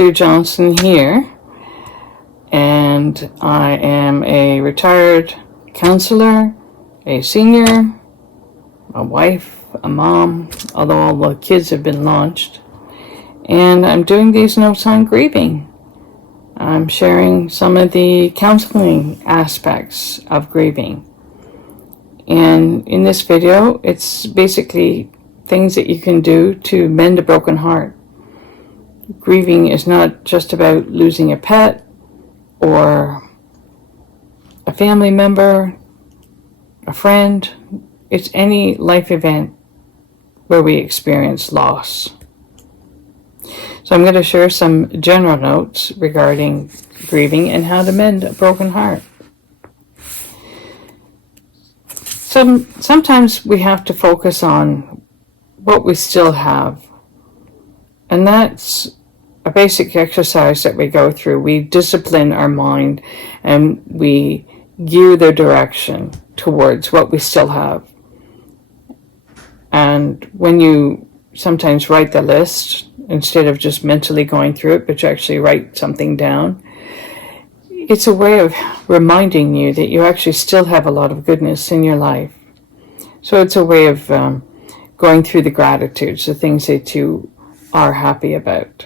Sue Johnson here, and I am a retired counselor, a senior, a wife, a mom, although all the kids have been launched, and I'm doing these notes on grieving. I'm sharing some of the counseling aspects of grieving. And in this video, it's basically things that you can do to mend a broken heart. Grieving is not just about losing a pet or a family member, a friend. It's any life event where we experience loss. So I'm going to share some general notes regarding grieving and how to mend a broken heart. Sometimes we have to focus on what we still have. And that's a basic exercise that we go through. We discipline our mind and we gear the direction towards what we still have. And when you sometimes write the list, instead of just mentally going through it, but you actually write something down, it's a way of reminding you that you actually still have a lot of goodness in your life. So it's a way of going through the gratitudes, the things that you are happy about.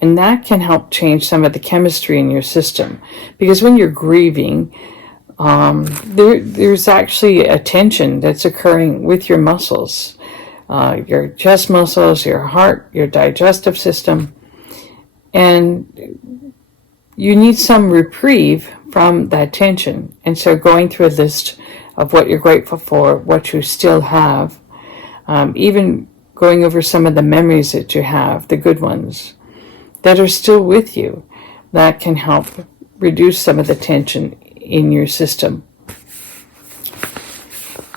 And that can help change some of the chemistry in your system. Because when you're grieving, there's actually a tension that's occurring with your muscles. Your chest muscles, your heart, your digestive system. And you need some reprieve from that tension. And so going through a list of what you're grateful for, what you still have, even going over some of the memories that you have, the good ones, that are still with you, that can help reduce some of the tension in your system.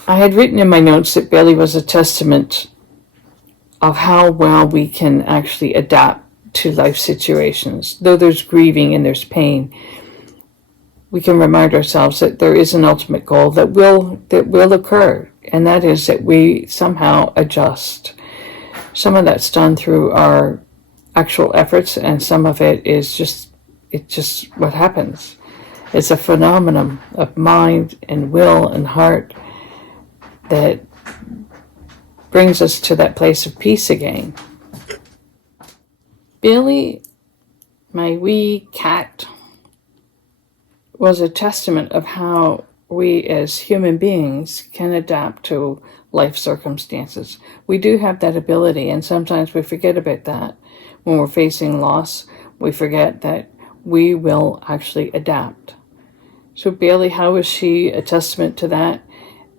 I had written in my notes that Bailey was a testament of how well we can actually adapt to life situations. Though there's grieving and there's pain, we can remind ourselves that there is an ultimate goal that will occur, and that is that we somehow adjust. Some of that's done through our actual efforts, and some of it is just what happens. It's a phenomenon of mind and will and heart that brings us to that place of peace again. Billy, my wee cat, was a testament of how we as human beings can adapt to life circumstances. We do have that ability, and sometimes we forget about that. When we're facing loss, we forget that we will actually adapt. So Bailey, how was she a testament to that?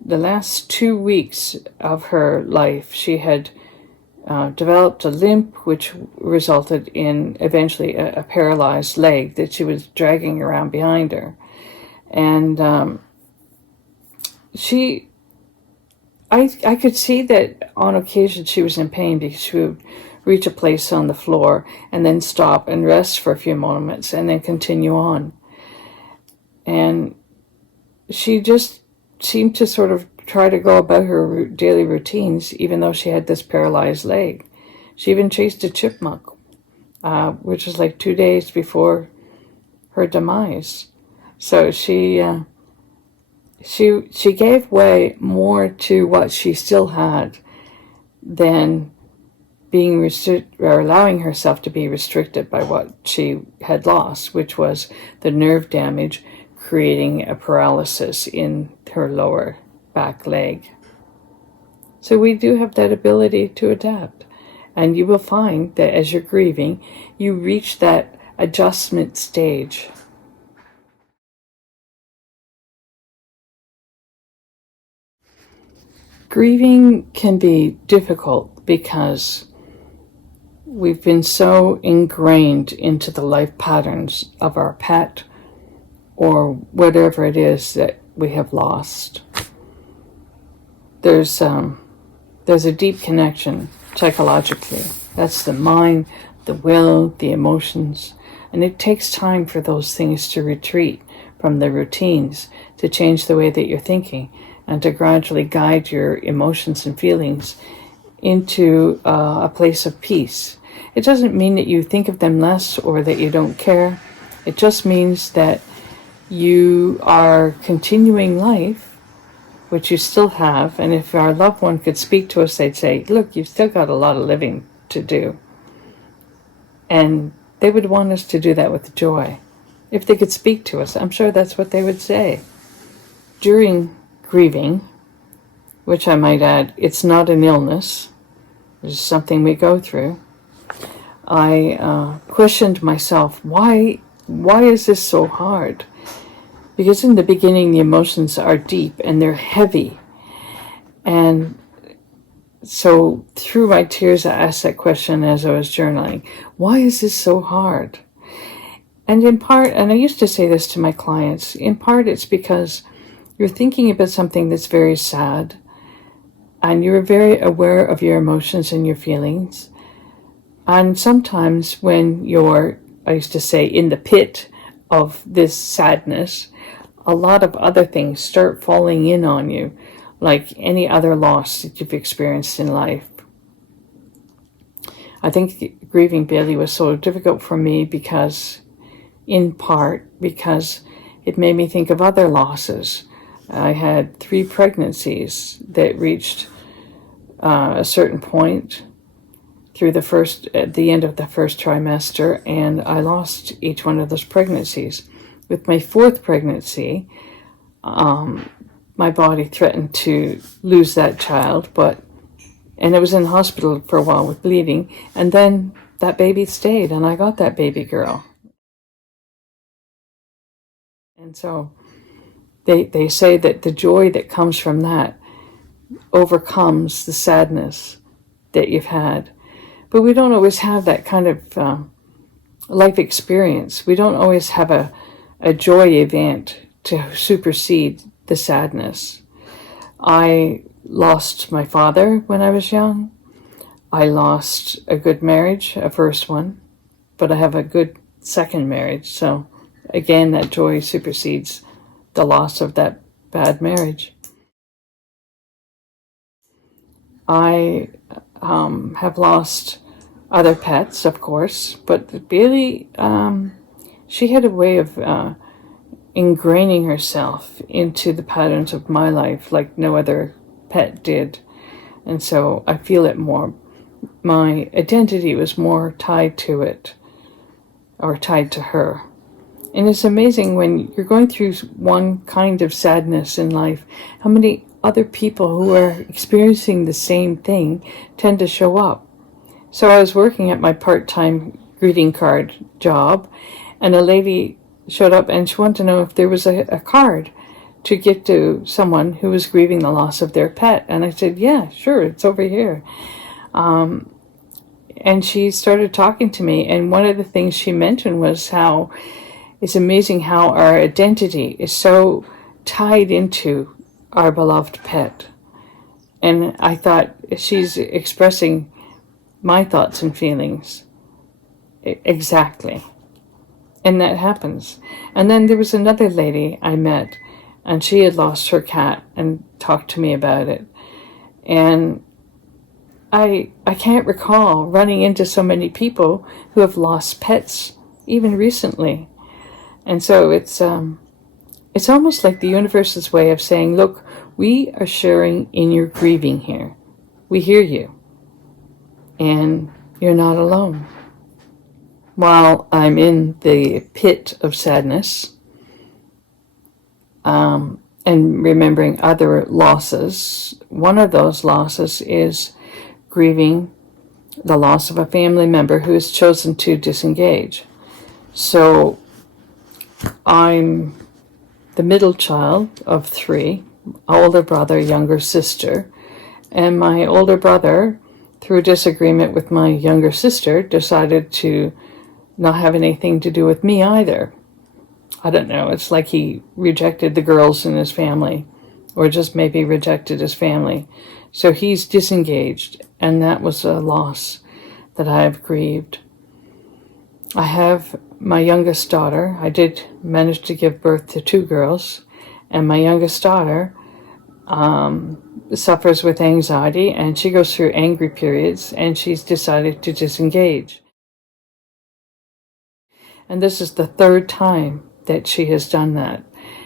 The last 2 weeks of her life, she had developed a limp, which resulted in eventually a paralyzed leg that she was dragging around behind her. And I could see that on occasion she was in pain, because she would reach a place on the floor and then stop and rest for a few moments and then continue on. And she just seemed to sort of try to go about her daily routines, even though she had this paralyzed leg. She even chased a chipmunk, which was like 2 days before her demise. So she gave way more to what she still had than being or allowing herself to be restricted by what she had lost, which was the nerve damage creating a paralysis in her lower back leg. So we do have that ability to adapt. And you will find that as you're grieving, you reach that adjustment stage. Grieving can be difficult because we've been so ingrained into the life patterns of our pet or whatever it is that we have lost. There's a deep connection psychologically. That's the mind, the will, the emotions, and it takes time for those things to retreat from the routines, to change the way that you're thinking, and to gradually guide your emotions and feelings into a place of peace. It doesn't mean that you think of them less or that you don't care. It just means that you are continuing life, which you still have. And if our loved one could speak to us, they'd say, look, you've still got a lot of living to do. And they would want us to do that with joy. If they could speak to us, I'm sure that's what they would say. During grieving, which I might add, it's not an illness, it's something we go through, I questioned myself, why is this so hard? Because in the beginning, the emotions are deep and they're heavy. And so through my tears, I asked that question as I was journaling. Why is this so hard? And in part, and I used to say this to my clients, in part it's because you're thinking about something that's very sad, and you're very aware of your emotions and your feelings. And sometimes when you're, I used to say, in the pit of this sadness, a lot of other things start falling in on you, like any other loss that you've experienced in life. I think grieving Bailey was so difficult for me because, in part, because it made me think of other losses. I had 3 pregnancies that reached a certain point at the end of the first trimester, and I lost each one of those pregnancies. With my 4th pregnancy, my body threatened to lose that child, and it was in the hospital for a while with bleeding, and then that baby stayed, and I got that baby girl. And so they say that the joy that comes from that overcomes the sadness that you've had. But we don't always have that kind of life experience. We don't always have a joy event to supersede the sadness. I lost my father when I was young. I lost a good marriage, a first one, but I have a good second marriage. So again, that joy supersedes the loss of that bad marriage. I have lost other pets, of course, but Bailey, she had a way of ingraining herself into the patterns of my life like no other pet did. And so I feel it more. My identity was more tied to it, or tied to her. And it's amazing when you're going through one kind of sadness in life, how many other people who are experiencing the same thing tend to show up. So I was working at my part-time greeting card job, and a lady showed up and she wanted to know if there was a card to give to someone who was grieving the loss of their pet. And I said, yeah, sure, it's over here. And she started talking to me, and one of the things she mentioned was how it's amazing how our identity is so tied into our beloved pet. And I thought, she's expressing my thoughts and feelings exactly. And that happens. And then there was another lady I met, and she had lost her cat and talked to me about it. And I can't recall running into so many people who have lost pets, even recently. And so it's almost like the universe's way of saying, look, we are sharing in your grieving here. We hear you. And you're not alone. While I'm in the pit of sadness, and remembering other losses, one of those losses is grieving the loss of a family member who has chosen to disengage. So I'm the middle child of 3, older brother, younger sister, and my older brother, through disagreement with my younger sister, decided to not have anything to do with me either. I don't know, it's like he rejected the girls in his family, or just maybe rejected his family. So he's disengaged, and that was a loss that I have grieved. I have my youngest daughter. I did manage to give birth to 2 girls, and my youngest daughter suffers with anxiety, and she goes through angry periods, and she's decided to disengage. And this is the third time that she has done that.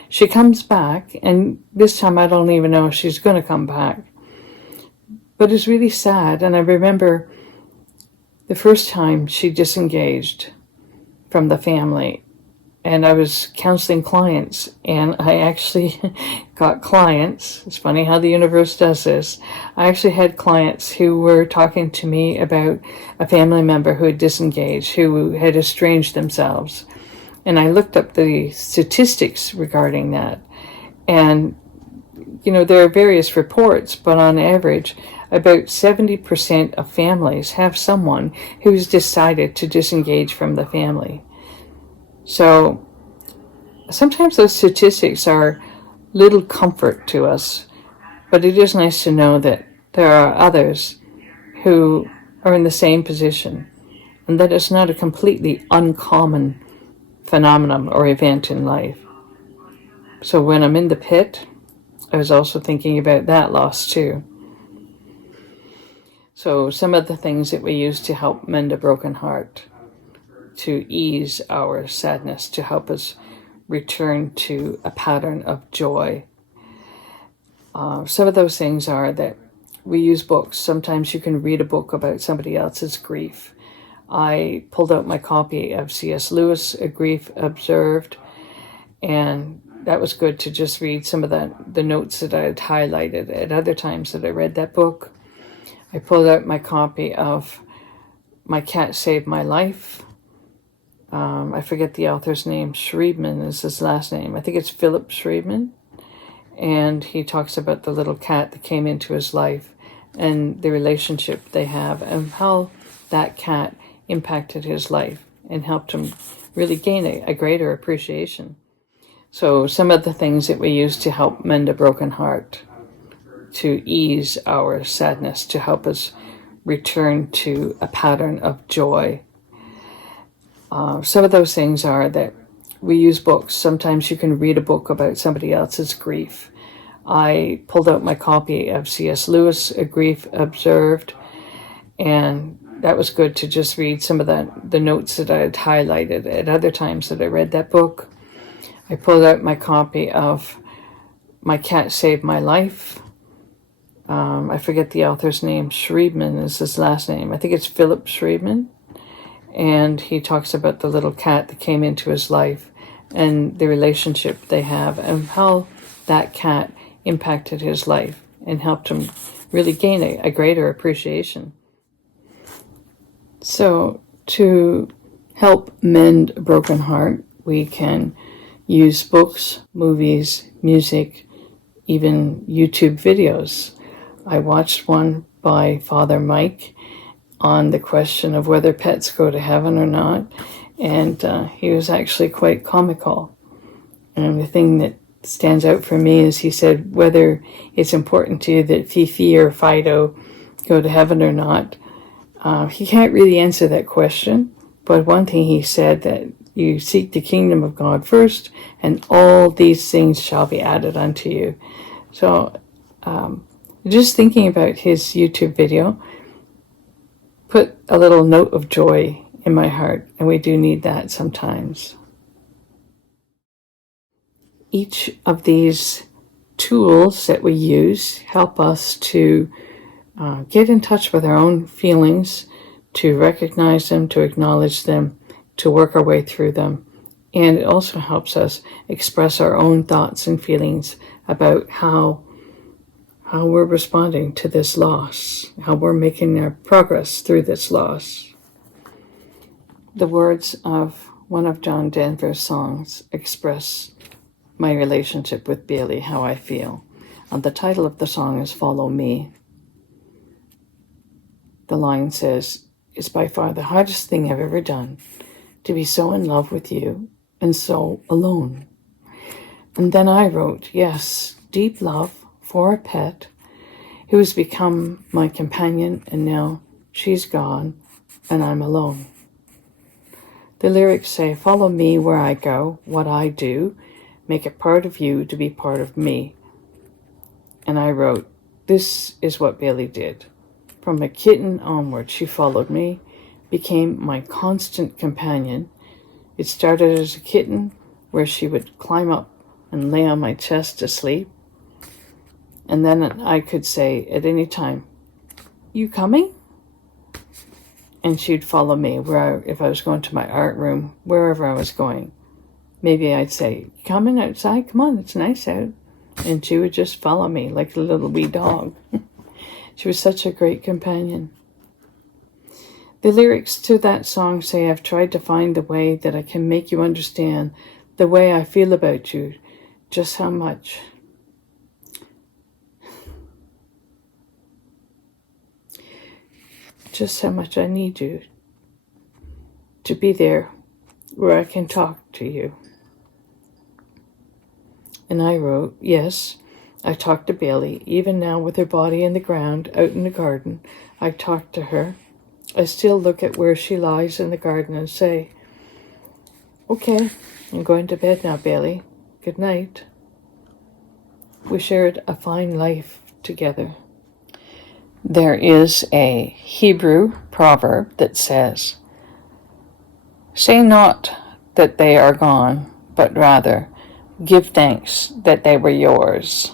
She comes back, and this time I don't even know if she's going to come back. But it's really sad, and I remember the first time she disengaged from the family, and I was counseling clients, and I actually got clients. It's funny how the universe does this. I actually had clients who were talking to me about a family member who had disengaged, who had estranged themselves. And I looked up the statistics regarding that. And, there are various reports, but on average, about 70% of families have someone who's decided to disengage from the family. So sometimes those statistics are little comfort to us, but it is nice to know that there are others who are in the same position, and that it's not a completely uncommon phenomenon or event in life. So when I'm in the pit, I was also thinking about that loss too. So some of the things that we use to help mend a broken heart, to ease our sadness, to help us return to a pattern of joy. Some of those things are that we use books. Sometimes you can read a book about somebody else's grief. I pulled out my copy of C.S. Lewis, A Grief Observed, and that was good to just read some of the notes that I had highlighted at other times that I read that book. I pulled out my copy of My Cat Saved My Life. I forget the author's name. Schriebman is his last name. I think it's Philip Schriebman. And he talks about the little cat that came into his life and the relationship they have and how that cat impacted his life and helped him really gain a greater appreciation. So some of the things that we use to help mend a broken heart, to ease our sadness, to help us return to a pattern of joy. Some of those things are that we use books. Sometimes you can read a book about somebody else's grief. I pulled out my copy of C.S. Lewis, A Grief Observed, and that was good to just read some of the notes that I had highlighted at other times that I read that book. I pulled out my copy of My Cat Saved My Life. I forget the author's name. Schriebman is his last name. I think it's Philip Schriebman. And he talks about the little cat that came into his life and the relationship they have and how that cat impacted his life and helped him really gain a greater appreciation. So to help mend a broken heart, we can use books, movies, music, even YouTube videos. I watched one by Father Mike on the question of whether pets go to heaven or not, and he was actually quite comical. And the thing that stands out for me is he said whether it's important to you that Fifi or Fido go to heaven or not. He can't really answer that question, but one thing he said, that you seek the kingdom of God first, and all these things shall be added unto you. So just thinking about his YouTube video put a little note of joy in my heart, and we do need that sometimes. Each of these tools that we use help us to get in touch with our own feelings, to recognize them, to acknowledge them, to work our way through them. And it also helps us express our own thoughts and feelings about how we're responding to this loss, how we're making our progress through this loss. The words of one of John Denver's songs express my relationship with Bailey, how I feel. And the title of the song is Follow Me. The line says, "It's by far the hardest thing I've ever done, to be so in love with you and so alone." And then I wrote, yes, deep love for a pet who has become my companion, and now she's gone and I'm alone. The lyrics say, follow me where I go, what I do, make it part of you to be part of me. And I wrote, this is what Bailey did. From a kitten onward, she followed me, became my constant companion. It started as a kitten, where she would climb up and lay on my chest to sleep. And then I could say at any time, you coming? And she'd follow me if I was going to my art room, wherever I was going. Maybe I'd say, coming outside? Come on, it's nice out. And she would just follow me like a little wee dog. She was such a great companion. The lyrics to that song say, I've tried to find the way that I can make you understand the way I feel about you, just how much. Just how much I need you to be there where I can talk to you. And I wrote, yes, I talk to Bailey, even now with her body in the ground, out in the garden. I talk to her. I still look at where she lies in the garden and say, okay, I'm going to bed now, Bailey. Good night. We shared a fine life together. There is a Hebrew proverb that says, say not that they are gone, but rather give thanks that they were yours.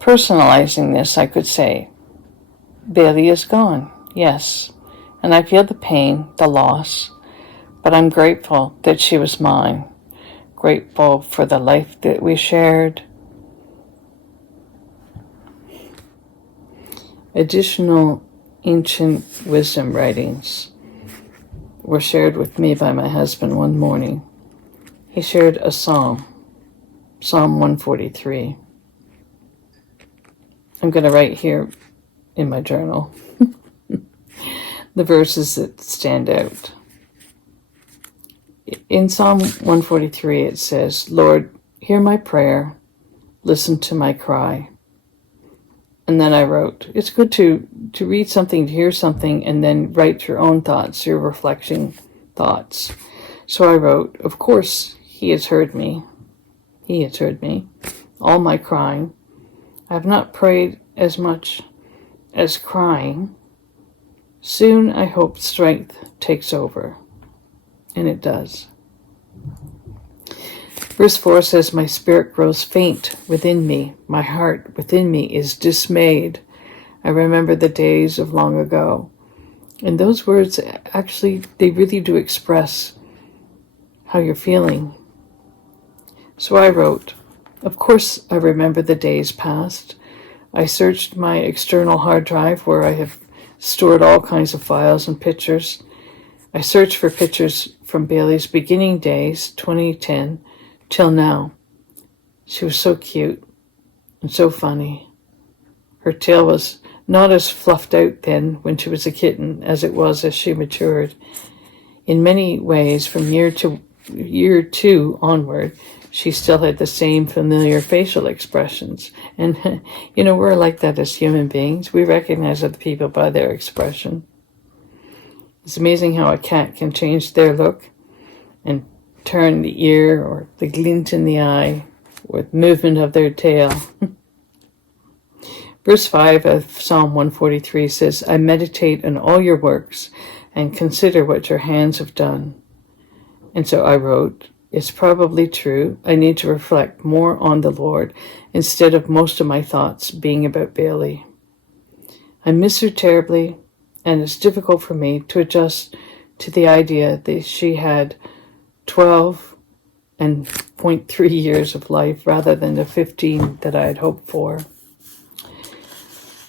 Personalizing this, I could say, Bailey is gone, yes, and I feel the pain, the loss, but I'm grateful that she was mine, grateful for the life that we shared. Additional ancient wisdom writings were shared with me by my husband one morning. He shared a psalm, Psalm 143. I'm going to write here in my journal the verses that stand out. In Psalm 143 it says, Lord, hear my prayer, listen to my cry. And then I wrote, it's good to read something, to hear something, and then write your own thoughts, your reflection thoughts. So I wrote, of course, he has heard me. He has heard me. All my crying. I have not prayed as much as crying. Soon, I hope, strength takes over. And it does. Verse 4 says, my spirit grows faint within me. My heart within me is dismayed. I remember the days of long ago. And those words, actually, they really do express how you're feeling. So I wrote, of course I remember the days past. I searched my external hard drive where I have stored all kinds of files and pictures. I searched for pictures from Bailey's beginning days, 2010, till now. She was so cute and so funny. Her tail was not as fluffed out then when she was a kitten as it was as she matured. In many ways, from year two onward, she still had the same familiar facial expressions. And, we're like that as human beings. We recognize other people by their expression. It's amazing how a cat can change their look and turn the ear or the glint in the eye with movement of their tail. Verse 5 of Psalm 143 says, I meditate on all your works and consider what your hands have done. And so I wrote, it's probably true. I need to reflect more on the Lord instead of most of my thoughts being about Bailey. I miss her terribly, and it's difficult for me to adjust to the idea that she had 12 and 0.3 years of life rather than the 15 that I had hoped for.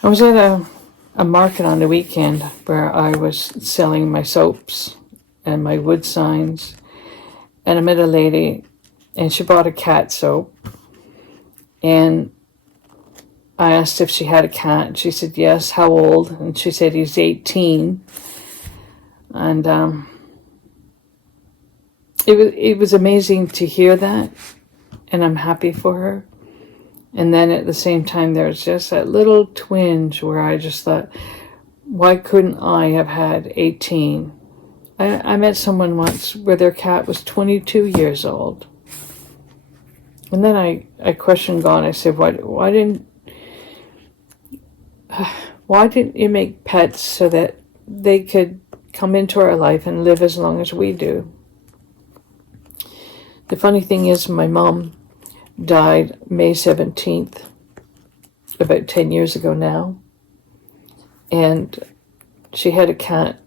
I was at a market on the weekend where I was selling my soaps and my wood signs, and I met a lady, and she bought a cat soap, and I asked if she had a cat, and she said yes. How old? And she said he's 18, and it was amazing to hear that, and I'm happy for her. And then at the same time, there's just that little twinge where I just thought, why couldn't I have had 18? I met someone once where their cat was 22 years old. And then I questioned God. I said, why didn't you make pets so that they could come into our life and live as long as we do? The funny thing is, my mom died May 17th, about 10 years ago now. And she had a cat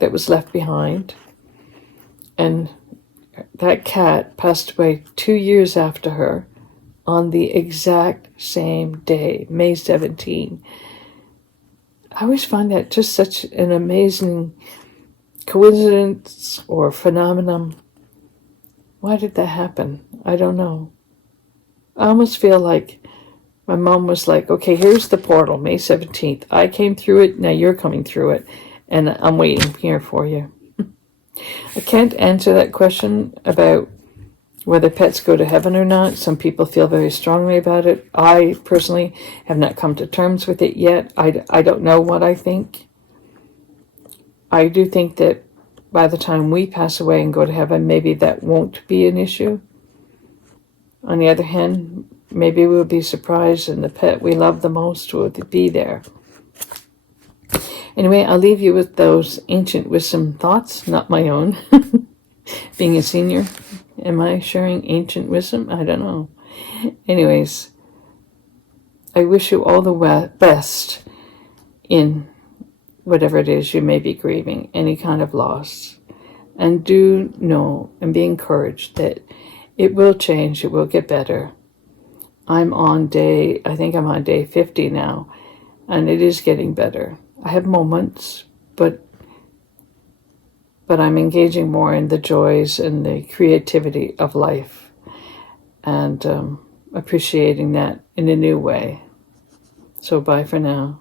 that was left behind. And that cat passed away 2 years after her on the exact same day, May 17. I always find that just such an amazing coincidence or phenomenon. Why did that happen? I don't know. I almost feel like my mom was like, okay, here's the portal, May 17th. I came through it, now you're coming through it, and I'm waiting here for you. I can't answer that question about whether pets go to heaven or not. Some people feel very strongly about it. I personally have not come to terms with it yet. I don't know what I think. I do think that by the time we pass away and go to heaven, maybe that won't be an issue. On the other hand, maybe we'll be surprised and the pet we love the most will be there. Anyway, I'll leave you with those ancient wisdom thoughts, not my own. Being a senior, am I sharing ancient wisdom? I don't know. Anyways, I wish you all the best in whatever it is you may be grieving, any kind of loss. And do know and be encouraged that it will change, it will get better. I think I'm on day 50 now, and it is getting better. I have moments, but I'm engaging more in the joys and the creativity of life, and appreciating that in a new way. So bye for now.